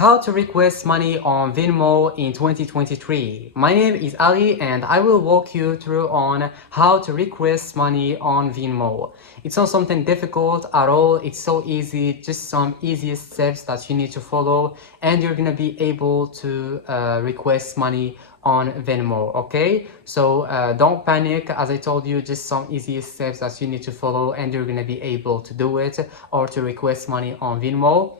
How to request money on Venmo in 2023. My name is Ali and I will walk you through on how to request money on Venmo. It's not something difficult at all, it's so easy, just some easiest steps that you need to follow and you're gonna be able to request money on Venmo, okay? So don't panic, as I told you, just some easiest steps that you need to follow and you're gonna be able to do it or to request money on Venmo.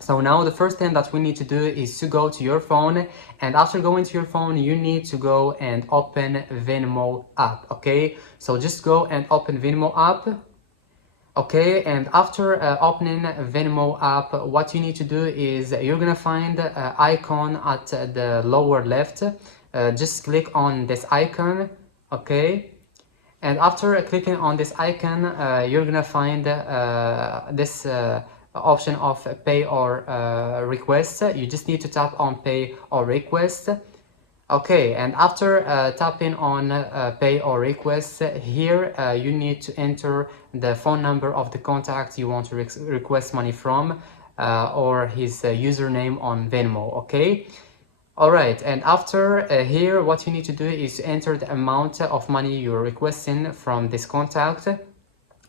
So now the first thing that we need to do is to go to your phone, and after going to your phone you need to go and open Venmo app, okay? So just go and open Venmo app, okay? And after opening Venmo app, what you need to do is you're gonna find an icon at the lower left. Just click on this icon, okay? And after clicking on this icon, you're gonna find this option of pay or request. You just need to tap on pay or request. Okay, and after tapping on pay or request, here you need to enter the phone number of the contact you want to request money from or his username on Venmo, okay? Alright, and after here what you need to do is enter the amount of money you're requesting from this contact.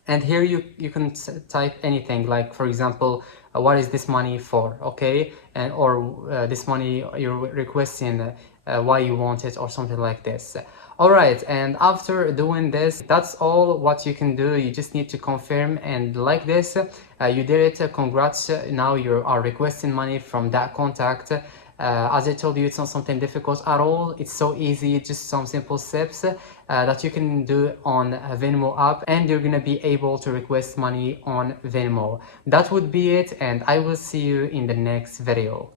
And here you can type anything, like for example, what is this money for, okay? And or this money you're requesting, why you want it, or something like this. Alright, and after doing this, that's all what you can do. You just need to confirm, and like this, you did it. Congrats, now you are requesting money from that contact. As I told you, it's not something difficult at all. It's so easy, just some simple steps that you can do on Venmo app, and you're gonna be able to request money on Venmo. That would be it, and I will see you in the next video.